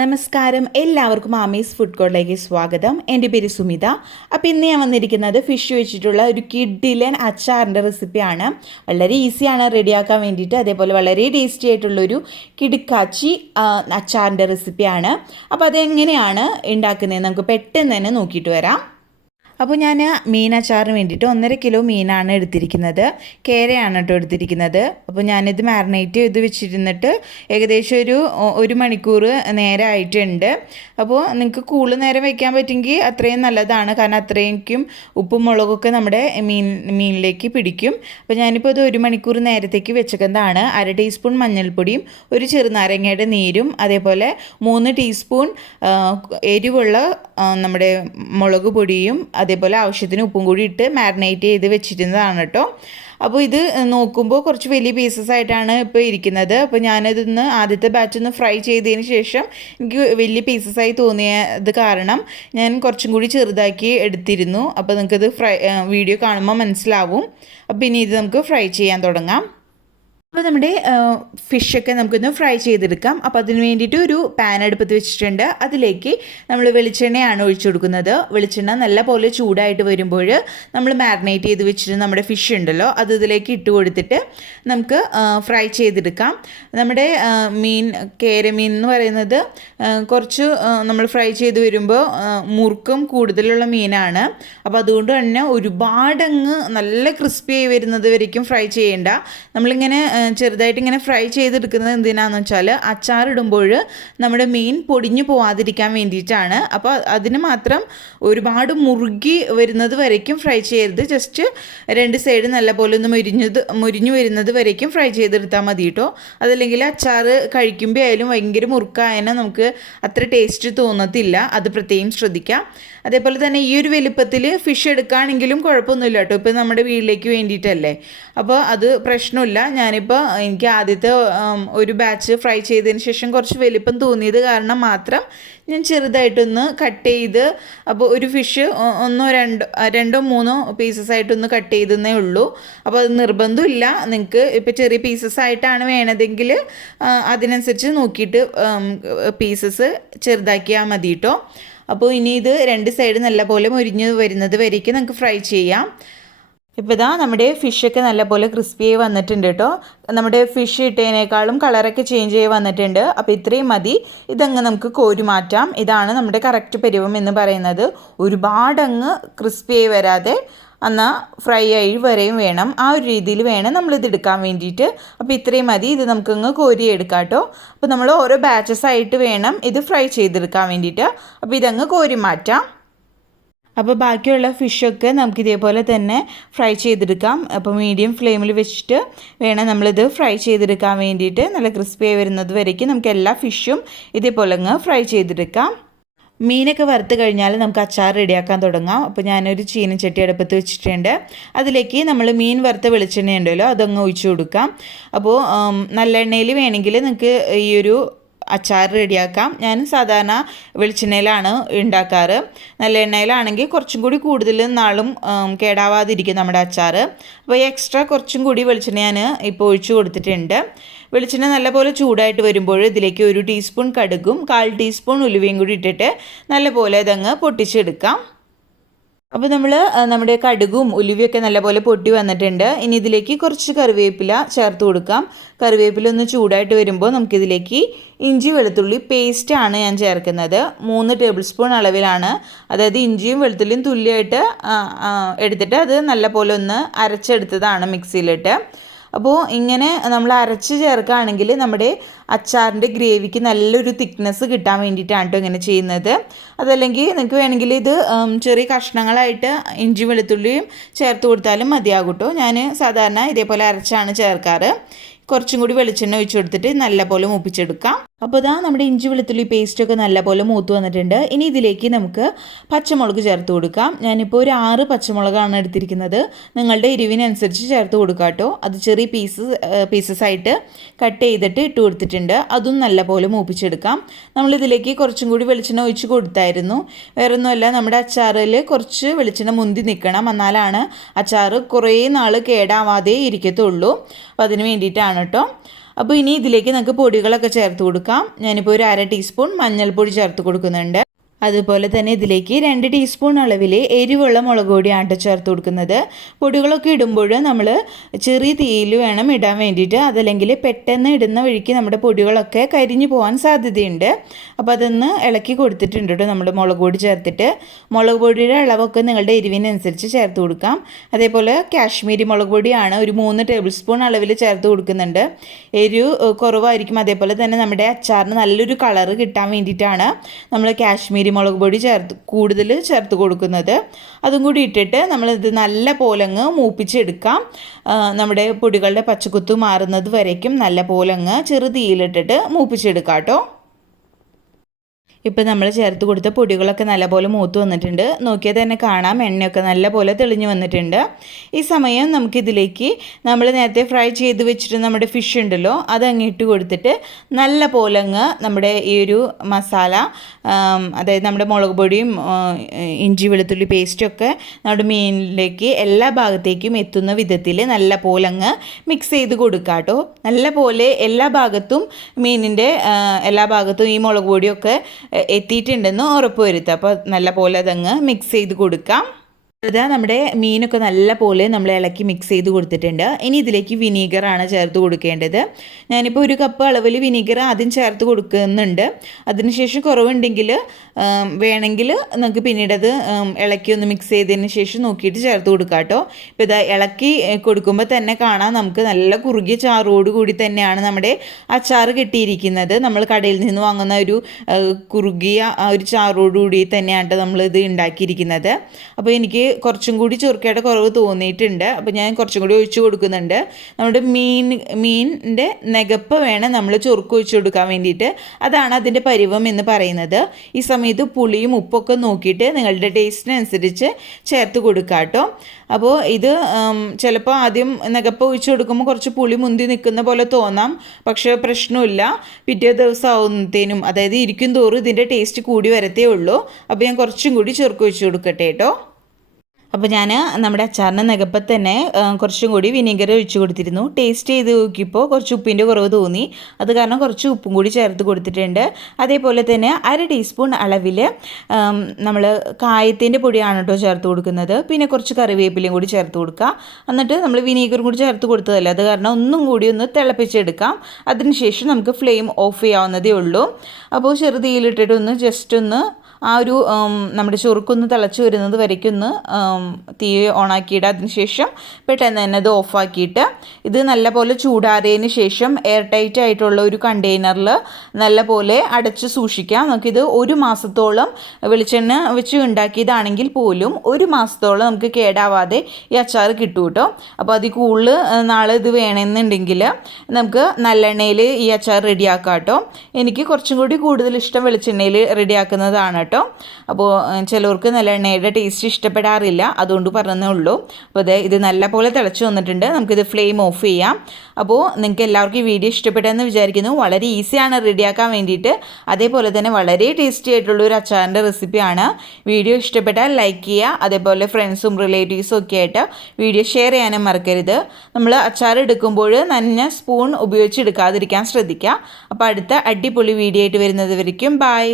നമസ്കാരം, എല്ലാവർക്കും ആമീസ് ഫുഡ് കോർട്ടിലേക്ക് സ്വാഗതം. എൻ്റെ പേര് സുമിത. അപ്പോൾ ഇന്ന് ഞാൻ വന്നിരിക്കുന്നത് ഫിഷ് വെച്ചിട്ടുള്ള ഒരു കിഡിലൻ അച്ചാറിൻ്റെ റെസിപ്പിയാണ്. വളരെ ഈസിയാണ് റെഡിയാക്കാൻ വേണ്ടിയിട്ട്. അതേപോലെ വളരെ ടേസ്റ്റി ആയിട്ടുള്ളൊരു കിടുക്കാച്ചി അച്ചാറിൻ്റെ റെസിപ്പിയാണ്. അപ്പോൾ അതെങ്ങനെയാണ് ഉണ്ടാക്കുന്നതെന്ന് നമുക്ക് പെട്ടെന്ന് തന്നെ നോക്കിയിട്ട് വരാം. അപ്പോൾ ഞാൻ മീൻ അച്ചാറിന് വേണ്ടിയിട്ട് 1.5 കിലോ മീനാണ് എടുത്തിരിക്കുന്നത്. കേരയാണ് കേട്ടോ എടുത്തിരിക്കുന്നത്. അപ്പോൾ ഞാനിത് മാരിനേറ്റ് ചെയ്ത് വെച്ചിരുന്നിട്ട് ഏകദേശം ഒരു മണിക്കൂർ നേരം ആയിട്ടുണ്ട്. അപ്പോൾ നിങ്ങൾക്ക് കൂടുതൽ നേരം വയ്ക്കാൻ പറ്റുമെങ്കിൽ അത്രയും നല്ലതാണ്. കാരണം അത്രയ്ക്കും ഉപ്പും മുളകൊക്കെ നമ്മുടെ മീനിലേക്ക് പിടിക്കും. അപ്പോൾ ഞാനിപ്പോൾ ഇത് 1 മണിക്കൂർ നേരത്തേക്ക് വെച്ചേക്കുന്നതാണ്. 1/2 ടീസ്പൂൺ മഞ്ഞൾപ്പൊടിയും ഒരു ചെറുനാരങ്ങയുടെ നീരും അതേപോലെ 3 ടീസ്പൂൺ എരിവുള്ള നമ്മുടെ മുളക് പൊടിയും അതേപോലെ ആവശ്യത്തിന് ഉപ്പും കൂടി ഇട്ട് മാരിനേറ്റ് ചെയ്ത് വെച്ചിരുന്നതാണ് കേട്ടോ. അപ്പോൾ ഇത് നോക്കുമ്പോൾ കുറച്ച് വലിയ പീസസ് ആയിട്ടാണ് ഇപ്പോൾ ഇരിക്കുന്നത്. അപ്പോൾ ഞാനതിന്ന് ആദ്യത്തെ ബാച്ച് ഒന്ന് ഫ്രൈ ചെയ്തതിന് ശേഷം എനിക്ക് വലിയ പീസസായി തോന്നിയത് കാരണം ഞാൻ കുറച്ചും കൂടി ചെറുതാക്കി എടുത്തിരുന്നു. അപ്പോൾ നിങ്ങൾക്കത് വീഡിയോ കാണുമ്പോൾ മനസ്സിലാവും. അപ്പോൾ ഇനി ഇത് നമുക്ക് ഫ്രൈ ചെയ്യാൻ തുടങ്ങാം. അപ്പോൾ നമ്മുടെ ഫിഷൊക്കെ നമുക്കൊന്ന് ഫ്രൈ ചെയ്തെടുക്കാം. അപ്പോൾ അതിന് വേണ്ടിയിട്ട് ഒരു പാൻ അടുപ്പത്ത് വെച്ചിട്ടുണ്ട്. അതിലേക്ക് നമ്മൾ വെളിച്ചെണ്ണയാണ് ഒഴിച്ചു കൊടുക്കുന്നത്. വെളിച്ചെണ്ണ നല്ല പോലെ ചൂടായിട്ട് വരുമ്പോൾ നമ്മൾ മാരിനേറ്റ് ചെയ്ത് വെച്ചിട്ട് നമ്മുടെ ഫിഷ് ഉണ്ടല്ലോ അത് ഇതിലേക്ക് ഇട്ട് കൊടുത്തിട്ട് നമുക്ക് ഫ്രൈ ചെയ്തെടുക്കാം. നമ്മുടെ കേരമീൻ എന്ന് പറയുന്നത് കുറച്ച് നമ്മൾ ഫ്രൈ ചെയ്ത് വരുമ്പോൾ മുറുക്കം കൂടുതലുള്ള മീനാണ്. അപ്പോൾ അതുകൊണ്ട് തന്നെ ഒരുപാടങ്ങ് നല്ല ക്രിസ്പി ആയി വരുന്നത് വരയ്ക്കും ഫ്രൈ ചെയ്യേണ്ട. നമ്മളിങ്ങനെ ചെറുതായിട്ട് ഇങ്ങനെ ഫ്രൈ ചെയ്തെടുക്കുന്നത് എന്തിനാണെന്ന് വെച്ചാൽ അച്ചാറിടുമ്പോൾ നമ്മുടെ മീൻ പൊടിഞ്ഞു പോവാതിരിക്കാൻ വേണ്ടിയിട്ടാണ്. അപ്പോൾ അതിന് മാത്രം ഒരുപാട് മുറുകി വരുന്നത് വരയ്ക്കും ഫ്രൈ ചെയ്യരുത്. ജസ്റ്റ് 2 സൈഡ് നല്ലപോലെ ഒന്ന് മുരിഞ്ഞു വരുന്നത് വരയ്ക്കും ഫ്രൈ ചെയ്തെടുത്താൽ മതി കേട്ടോ. അതല്ലെങ്കിൽ അച്ചാർ കഴിക്കുമ്പോൾ ആയാലും ഭയങ്കര മുറുക്കായതിനാൽ നമുക്ക് അത്ര ടേസ്റ്റ് തോന്നത്തില്ല. അത് പ്രത്യേകം ശ്രദ്ധിക്കാം. അതേപോലെ തന്നെ ഈ ഒരു വലുപ്പത്തിൽ ഫിഷ് എടുക്കുകയാണെങ്കിലും കുഴപ്പമൊന്നുമില്ല കേട്ടോ. ഇപ്പോൾ നമ്മുടെ വീട്ടിലേക്ക് വേണ്ടിയിട്ടല്ലേ, അപ്പോൾ അത് പ്രശ്നമില്ല. ഞാനിപ്പോൾ എനിക്ക് ആദ്യത്തെ ഒരു ബാച്ച് ഫ്രൈ ചെയ്തതിന് ശേഷം കുറച്ച് വലിപ്പം തോന്നിയത് കാരണം മാത്രം ഞാൻ ചെറുതായിട്ടൊന്ന് കട്ട് ചെയ്ത്, അപ്പോൾ ഒരു ഫിഷ് രണ്ടോ മൂന്നോ പീസസ് ആയിട്ടൊന്ന് കട്ട് ചെയ്തേ ഉള്ളൂ. അപ്പോൾ അത് നിർബന്ധമില്ല. നിങ്ങൾക്ക് ഇപ്പോൾ ചെറിയ പീസസ് ആയിട്ടാണ് വേണതെങ്കിൽ അതിനനുസരിച്ച് നോക്കിയിട്ട് പീസസ് ചെറുതാക്കിയാൽ മതി കേട്ടോ. അപ്പോൾ ഇനി ഇത് 2 സൈഡ് നല്ലപോലെ മുരിഞ്ഞ് വരുന്നത് വരേക്കും നമുക്ക് ഫ്രൈ ചെയ്യാം. ഇപ്പോൾ ഇതാ നമ്മുടെ ഫിഷൊക്കെ നല്ലപോലെ ക്രിസ്പി ആയി വന്നിട്ടുണ്ട് കേട്ടോ. നമ്മുടെ ഫിഷ് ഇട്ടതിനേക്കാളും കളറൊക്കെ ചേഞ്ച് ആയി വന്നിട്ടുണ്ട്. അപ്പോൾ ഇത്രയും മതി. ഇതങ്ങ് നമുക്ക് കോരി മാറ്റാം. ഇതാണ് നമ്മുടെ കറക്റ്റ് പരുവം എന്ന് പറയുന്നത്. ഒരുപാടങ്ങ് ക്രിസ്പി ആയി വരാതെ എന്നാൽ ഫ്രൈ ആയി വരെയും വേണം. ആ ഒരു രീതിയിൽ വേണം നമ്മളിത് എടുക്കാൻ വേണ്ടിയിട്ട്. അപ്പോൾ ഇത്രയും മതി. ഇത് നമുക്കങ്ങ് കോരി എടുക്കാം കേട്ടോ. അപ്പോൾ നമ്മൾ ഓരോ ബാച്ചസ് ആയിട്ട് വേണം ഇത് ഫ്രൈ ചെയ്തെടുക്കാൻ വേണ്ടിയിട്ട്. അപ്പോൾ ഇതങ്ങ് കോരി മാറ്റാം. അപ്പോൾ ബാക്കിയുള്ള ഫിഷൊക്കെ നമുക്ക് ഇതേപോലെ തന്നെ ഫ്രൈ ചെയ്തെടുക്കാം. അപ്പോൾ മീഡിയം ഫ്ലെയിമിൽ വെച്ചിട്ട് വേണം നമ്മളിത് ഫ്രൈ ചെയ്തെടുക്കാൻ വേണ്ടിയിട്ട്. നല്ല ക്രിസ്പി ആയി വരുന്നത് വരയ്ക്കും നമുക്ക് എല്ലാ ഫിഷും ഇതേപോലെ അങ്ങ് ഫ്രൈ ചെയ്തെടുക്കാം. മീനൊക്കെ വറുത്ത് കഴിഞ്ഞാൽ നമുക്ക് അച്ചാർ റെഡിയാക്കാൻ തുടങ്ങാം. അപ്പോൾ ഞാനൊരു ചീനച്ചട്ടി അടുപ്പത്ത് വെച്ചിട്ടുണ്ട്. അതിലേക്ക് നമ്മൾ മീൻ വറുത്ത വെളിച്ചെണ്ണ ഉണ്ടല്ലോ അതങ്ങ് ഒഴിച്ചു കൊടുക്കാം. അപ്പോൾ നല്ല എണ്ണയിൽ വേണമെങ്കിൽ നിങ്ങൾക്ക് ഈ ഒരു അച്ചാർ റെഡിയാക്കാം. ഞാൻ സാധാരണ വെളിച്ചെണ്ണയിലാണ് ഉണ്ടാക്കാറ്. നല്ല എണ്ണയിലാണെങ്കിൽ കുറച്ചും കൂടി കൂടുതൽ നാളും കേടാവാതിരിക്കും നമ്മുടെ അച്ചാർ. അപ്പോൾ എക്സ്ട്രാ കുറച്ചും കൂടി വെളിച്ചെണ്ണ ഞാൻ ഇപ്പോൾ ഒഴിച്ചു കൊടുത്തിട്ടുണ്ട്. വെളിച്ചെണ്ണ നല്ലപോലെ ചൂടായിട്ട് വരുമ്പോൾ ഇതിലേക്ക് 1 ടീസ്പൂൺ കടുകും 1/4 ടീസ്പൂൺ ഉലുവയും കൂടി ഇട്ടിട്ട് നല്ലപോലെ അതങ്ങ് പൊട്ടിച്ചെടുക്കാം. അപ്പോൾ നമ്മുടെ കടുകും ഉലുവയൊക്കെ നല്ലപോലെ പൊട്ടി വന്നിട്ടുണ്ട്. ഇനി ഇതിലേക്ക് കുറച്ച് കറിവേപ്പില ചേർത്ത് കൊടുക്കാം. കറിവേപ്പില ഒന്ന് ചൂടായിട്ട് വരുമ്പോൾ നമുക്കിതിലേക്ക് ഇഞ്ചി വെളുത്തുള്ളി പേസ്റ്റാണ് ഞാൻ ചേർക്കുന്നത്. 3 ടേബിൾ സ്പൂൺ അളവിലാണ്. അതായത് ഇഞ്ചിയും വെളുത്തുള്ളിയും തുല്യമായിട്ട് എടുത്തിട്ട് അത് നല്ലപോലെ ഒന്ന് അരച്ചെടുത്തതാണ് മിക്സിയിലിട്ട്. അപ്പോൾ ഇങ്ങനെ നമ്മൾ അരച്ച് ചേർക്കുകയാണെങ്കിൽ നമ്മുടെ അച്ചാറിൻ്റെ ഗ്രേവിക്ക് നല്ലൊരു തിക്നെസ് കിട്ടാൻ വേണ്ടിയിട്ടാണ് കേട്ടോ ഇങ്ങനെ ചെയ്യുന്നത്. അതല്ലെങ്കിൽ നിങ്ങൾക്ക് വേണമെങ്കിൽ ഇത് ചെറിയ കഷ്ണങ്ങളായിട്ട് ഇഞ്ചി വെളുത്തുള്ളിയും ചേർത്ത് കൊടുത്താലും മതിയാകും കേട്ടോ. ഞാൻ സാധാരണ ഇതേപോലെ അരച്ചാണ് ചേർക്കാറ്. കുറച്ചും കൂടി വെളിച്ചെണ്ണ ഒഴിച്ച് കൊടുത്തിട്ട് നല്ലപോലെ മൂപ്പിച്ചെടുക്കാം. അപ്പോൾ ഇതാ നമ്മുടെ ഇഞ്ചി വെളുത്തുള്ളി പേസ്റ്റൊക്കെ നല്ലപോലെ മൂത്ത് വന്നിട്ടുണ്ട്. ഇനി ഇതിലേക്ക് നമുക്ക് പച്ചമുളക് ചേർത്ത് കൊടുക്കാം. ഞാനിപ്പോൾ ഒരു 6 പച്ചമുളകാണ് എടുത്തിരിക്കുന്നത്. നിങ്ങളുടെ എരിവിനനുസരിച്ച് ചേർത്ത് കൊടുക്കാം കേട്ടോ. അത് ചെറിയ പീസസ് ആയിട്ട് കട്ട് ചെയ്തിട്ട് ഇട്ട് കൊടുത്തിട്ടുണ്ട്. അതും നല്ലപോലെ മൂപ്പിച്ചെടുക്കാം. നമ്മളിതിലേക്ക് കുറച്ചും കൂടി വെളിച്ചെണ്ണ ഒഴിച്ച് കൊടുത്തായിരുന്നു. വേറൊന്നുമല്ല, നമ്മുടെ അച്ചാറിൽ കുറച്ച് വെളിച്ചെണ്ണ മുന്തി നിൽക്കണം. എന്നാലാണ് അച്ചാർ കുറേ നാൾ കേടാവാതെ ഇരിക്കത്തുള്ളൂ. അപ്പോൾ അതിന് വേണ്ടിയിട്ടാണ് കേട്ടോ. അപ്പോൾ ഇനി ഇതിലേക്ക് നമുക്ക് പൊടികളൊക്കെ ചേർത്ത് കൊടുക്കാം. ഞാനിപ്പോൾ ഒരു 1/2 ടീസ്പൂൺ മഞ്ഞൾപ്പൊടി ചേർത്ത് കൊടുക്കുന്നുണ്ട്. അതുപോലെ തന്നെ ഇതിലേക്ക് 2 ടീസ്പൂൺ അളവിൽ എരിവുള്ള മുളക് പൊടിയാണ് ചേർത്ത് കൊടുക്കുന്നത്. പൊടികളൊക്കെ ഇടുമ്പോൾ നമ്മൾ ചെറിയ തീയിൽ വേണം ഇടാൻ വേണ്ടിയിട്ട്, അതല്ലെങ്കിൽ പെട്ടെന്ന് ഇടുന്ന വഴിക്ക് നമ്മുടെ പൊടികളൊക്കെ കരിഞ്ഞു പോകാൻ സാധ്യതയുണ്ട്. അപ്പോൾ അതൊന്ന് ഇളക്കി കൊടുത്തിട്ടുണ്ട് കേട്ടോ നമ്മൾ മുളക് പൊടി ചേർത്തിട്ട്. മുളക് പൊടിയുടെ അളവൊക്കെ നിങ്ങളുടെ എരിവിനനുസരിച്ച് ചേർത്ത് കൊടുക്കാം. അതേപോലെ കാശ്മീരി മുളക് പൊടിയാണ് ഒരു 3 ടേബിൾ സ്പൂൺ അളവിൽ ചേർത്ത് കൊടുക്കുന്നുണ്ട്. എരിവ് കുറവായിരിക്കും. അതേപോലെ തന്നെ നമ്മുടെ അച്ചാറിന് നല്ലൊരു കളറ് കിട്ടാൻ വേണ്ടിയിട്ടാണ് നമ്മൾ കാശ്മീരി മുളക് പൊടി കൂടുതൽ ചേർത്ത് കൊടുക്കുന്നത്. അതും കൂടി ഇട്ടിട്ട് നമ്മളിത് നല്ല പോലങ്ങ് മൂപ്പിച്ചെടുക്കാം. നമ്മുടെ പൊടികളുടെ പച്ചക്കുത്ത് മാറുന്നത് വരയ്ക്കും നല്ല പോലങ്ങ് ചെറു തീയിലിട്ടിട്ട് മൂപ്പിച്ചെടുക്കാം കേട്ടോ. ഇപ്പോൾ നമ്മൾ ചേർത്ത് കൊടുത്ത പൊടികളൊക്കെ നല്ലപോലെ മൂത്ത് വന്നിട്ടുണ്ട്. നോക്കിയാൽ തന്നെ കാണാം എണ്ണയൊക്കെ നല്ലപോലെ തെളിഞ്ഞ് വന്നിട്ടുണ്ട്. ഈ സമയം നമുക്കിതിലേക്ക് നമ്മൾ നേരത്തെ ഫ്രൈ ചെയ്ത് വെച്ചിട്ട് നമ്മുടെ ഫിഷ് ഉണ്ടല്ലോ അതങ്ങ് ഇട്ട് കൊടുത്തിട്ട് നല്ല പോലങ്ങ് നമ്മുടെ ഈ ഒരു മസാല, അതായത് നമ്മുടെ മുളക് പൊടിയും ഇഞ്ചി വെളുത്തുള്ളി പേസ്റ്റൊക്കെ നമ്മുടെ മീനിലേക്ക് എല്ലാ ഭാഗത്തേക്കും എത്തുന്ന വിധത്തിൽ നല്ല പോലങ്ങ് മിക്സ് ചെയ്ത് കൊടുക്കുക കേട്ടോ. നല്ല പോലെ എല്ലാ ഭാഗത്തും മീനിൻ്റെ എല്ലാ ഭാഗത്തും ഈ മുളക് പൊടിയൊക്കെ എത്തിയിട്ടുണ്ടെന്ന് ഉറപ്പ് വരുത്തുക. അപ്പോൾ നല്ല പോലെ അതങ്ങ് മിക്സ് ചെയ്ത് കൊടുക്കാം. ഇതാ നമ്മുടെ മീനൊക്കെ നല്ല പോലെ നമ്മൾ ഇളക്കി മിക്സ് ചെയ്ത് കൊടുത്തിട്ടുണ്ട്. ഇനി ഇതിലേക്ക് വിനീഗറാണ് ചേർത്ത് കൊടുക്കേണ്ടത്. ഞാനിപ്പോൾ 1 കപ്പ് അളവിൽ വിനീഗർ ആദ്യം ചേർത്ത് കൊടുക്കുന്നുണ്ട്. അതിനുശേഷം കുറവുണ്ടെങ്കിൽ വേണമെങ്കിൽ നമുക്ക് പിന്നീട് അത് ഇളക്കി ഒന്ന് മിക്സ് ചെയ്തതിന് ശേഷം നോക്കിയിട്ട് ചേർത്ത് കൊടുക്കാം കേട്ടോ. ഇപ്പോൾ ഇതാ ഇളക്കി കൊടുക്കുമ്പോൾ തന്നെ കാണാം നമുക്ക് നല്ല കുറുകിയ ചാറോട് കൂടി തന്നെയാണ് നമ്മുടെ അച്ചാർ കിട്ടിയിരിക്കുന്നത്. നമ്മൾ കടയിൽ നിന്ന് വാങ്ങുന്ന ഒരു കുറുകിയ ഒരു ചാറോട് കൂടി തന്നെയാണ് നമ്മളിത് ഉണ്ടാക്കിയിരിക്കുന്നത്. അപ്പോൾ എനിക്ക് കുറച്ചും കൂടി ചൊറുക്കയുടെ കുറവ് തോന്നിയിട്ടുണ്ട്. അപ്പോൾ ഞാൻ കുറച്ചും കൂടി ഒഴിച്ചു കൊടുക്കുന്നുണ്ട്. നമ്മുടെ മീനിൻ്റെ നെകപ്പ് വേണം നമ്മൾ ചൊറുക്ക് ഒഴിച്ചു കൊടുക്കാൻ വേണ്ടിയിട്ട്. അതാണ് അതിൻ്റെ പരുവം എന്ന് പറയുന്നത്. ഈ സമയത്ത് പുളിയും ഉപ്പൊക്കെ നോക്കിയിട്ട് നിങ്ങളുടെ ടേസ്റ്റിനനുസരിച്ച് ചേർത്ത് കൊടുക്കുക കേട്ടോ. അപ്പോൾ ഇത് ചിലപ്പോൾ ആദ്യം നെകപ്പ് ഒഴിച്ചു കൊടുക്കുമ്പോൾ കുറച്ച് പുളി മുന്തി നിൽക്കുന്ന പോലെ തോന്നാം. പക്ഷേ പ്രശ്നമില്ല. പിറ്റേ ദിവസം ആവുന്നതിനും അതായത് ഇരിക്കും തോറും ഇതിൻ്റെ ടേസ്റ്റ് കൂടി വരത്തേ ഉള്ളൂ. അപ്പോൾ ഞാൻ കുറച്ചും കൂടി ചൊറുക്ക് ഒഴിച്ചു കൊടുക്കട്ടെ കേട്ടോ. അപ്പോൾ ഞാൻ നമ്മുടെ അച്ചാറിന് നെകപ്പത്ത് തന്നെ കുറച്ചും കൂടി വിനീഗർ ഒഴിച്ച് കൊടുത്തിരുന്നു. ടേസ്റ്റ് ചെയ്ത് നോക്കിയപ്പോൾ കുറച്ച് ഉപ്പിൻ്റെ കുറവ് തോന്നി. അത് കാരണം കുറച്ച് ഉപ്പും കൂടി ചേർത്ത് കൊടുത്തിട്ടുണ്ട്. അതേപോലെ തന്നെ 1/2 ടീസ്പൂൺ അളവിൽ നമ്മൾ കായത്തിൻ്റെ പൊടിയാണ് കേട്ടോ ചേർത്ത് കൊടുക്കുന്നത്. പിന്നെ കുറച്ച് കറിവേപ്പിലയും കൂടി ചേർത്ത് കൊടുക്കുക. എന്നിട്ട് നമ്മൾ വിനീഗറും കൂടി ചേർത്ത് കൊടുത്തതല്ലേ, അത് കാരണം ഒന്നും കൂടി ഒന്ന് തിളപ്പിച്ചെടുക്കാം. അതിനുശേഷം നമുക്ക് ഫ്ലെയിം ഓഫ് ചെയ്യാവുന്നതേ ഉള്ളൂ. അപ്പോൾ ചെറുതീയിലിട്ടിട്ട് ഒന്ന് ജസ്റ്റ് ഒന്ന് ആ ഒരു നമ്മുടെ ചൊറുക്കൊന്ന് തിളച്ച് വരുന്നത് വരയ്ക്കൊന്ന് തീ ഓണാക്കിയിട്ട് അതിനുശേഷം പെട്ടെന്ന് തന്നെ അത് ഓഫാക്കിയിട്ട് ഇത് നല്ലപോലെ ചൂടാറിയതിന് ശേഷം എയർ ടൈറ്റ് ആയിട്ടുള്ള ഒരു കണ്ടെയ്നറിൽ നല്ലപോലെ അടച്ച് സൂക്ഷിക്കാം. നമുക്കിത് 1 മാസത്തോളം വെളിച്ചെണ്ണ വെച്ച് ഉണ്ടാക്കിയതാണെങ്കിൽ പോലും 1 മാസത്തോളം നമുക്ക് കേടാവാതെ ഈ അച്ചാർ കിട്ടും കേട്ടോ. അപ്പോൾ അതിൽ കൂടുതൽ നാളെ ഇത് വേണമെന്നുണ്ടെങ്കിൽ നമുക്ക് നല്ലെണ്ണയിൽ ഈ അച്ചാർ റെഡിയാക്കാം കേട്ടോ. എനിക്ക് കുറച്ചും കൂടി കൂടുതൽ ഇഷ്ടം വെളിച്ചെണ്ണയിൽ റെഡിയാക്കുന്നതാണ് കേട്ടോ. അപ്പോൾ ചിലവർക്ക് നല്ലെണ്ണയുടെ ടേസ്റ്റ് ഇഷ്ടപ്പെടാറില്ല, അതുകൊണ്ട് പറഞ്ഞതേ ഉള്ളൂ. അപ്പോൾ ഇത് നല്ലപോലെ തിളച്ച് വന്നിട്ടുണ്ട്. നമുക്കിത് ഫ്ലെയിം ഓഫ് ചെയ്യാം. അപ്പോൾ നിങ്ങൾക്ക് എല്ലാവർക്കും ഈ വീഡിയോ ഇഷ്ടപ്പെട്ടെന്ന് വിചാരിക്കുന്നു. വളരെ ഈസിയാണ് റെഡിയാക്കാൻ വേണ്ടിയിട്ട്. അതേപോലെ തന്നെ വളരെ ടേസ്റ്റി ആയിട്ടുള്ള ഒരു അച്ചാറിൻ്റെ റെസിപ്പിയാണ്. വീഡിയോ ഇഷ്ടപ്പെട്ടാൽ ലൈക്ക് ചെയ്യുക. അതേപോലെ ഫ്രണ്ട്സും റിലേറ്റീവ്സും ഒക്കെ ആയിട്ട് വീഡിയോ ഷെയർ ചെയ്യാനും മറക്കരുത്. നമ്മൾ അച്ചാർ എടുക്കുമ്പോൾ നനഞ്ഞ സ്പൂൺ ഉപയോഗിച്ച് എടുക്കാതിരിക്കാൻ ശ്രദ്ധിക്കുക. അപ്പോൾ അടുത്ത അടിപൊളി വീഡിയോ ആയിട്ട് വരുന്നത് വരയ്ക്കും ബൈ.